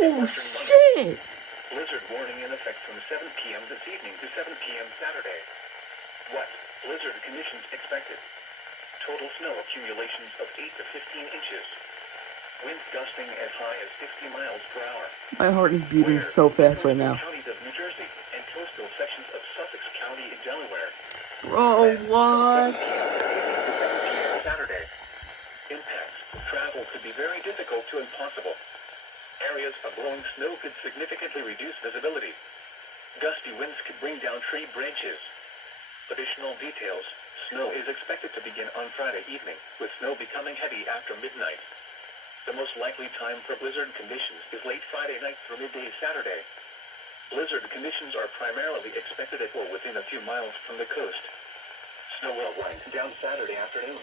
Oh, shit! Blizzard warning in effect from 7 p.m. this evening to 7 p.m. Saturday. Wet blizzard conditions expected. Total snow accumulations of 8 to 15 inches. Winds gusting as high as 60 miles per hour. My heart is beating so fast right now. Counties of New Jersey and coastal sections of Sussex County in Delaware. Bro, what? Saturday. Impacts. Travel could be very difficult to impossible. Areas of blowing snow could significantly reduce visibility. Gusty winds could bring down tree branches. Additional details. Snow is expected to begin on Friday evening, with snow becoming heavy after midnight. The most likely time for blizzard conditions is late Friday night through midday Saturday. Blizzard conditions are primarily expected at or within a few miles from the coast. Snow will wind down Saturday afternoon.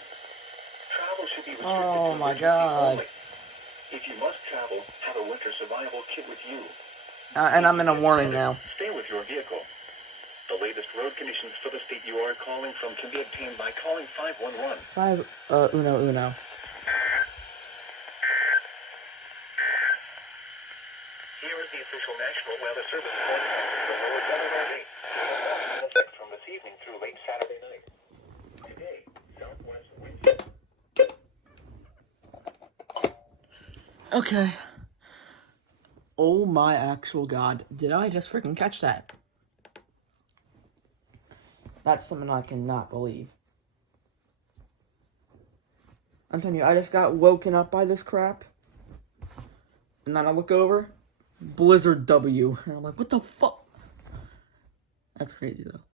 Travel should be restricted Oh to my emergency God. only. If you must travel, have a winter survival kit with you. And I'm in a warning now. Stay with your vehicle. The latest road conditions for the state you are calling from can be obtained by calling 511. Uno. Here is the official National Weather Service forecast for lower Delaware Bay. In effect from this evening through late Saturday night. Today, southwest winds. Okay. Oh my actual God. Did I just freaking catch that? That's something I cannot believe. I'm telling you, I just got woken up by this crap. And then I look over, Blizzard W. And I'm like, what the fuck? That's crazy though.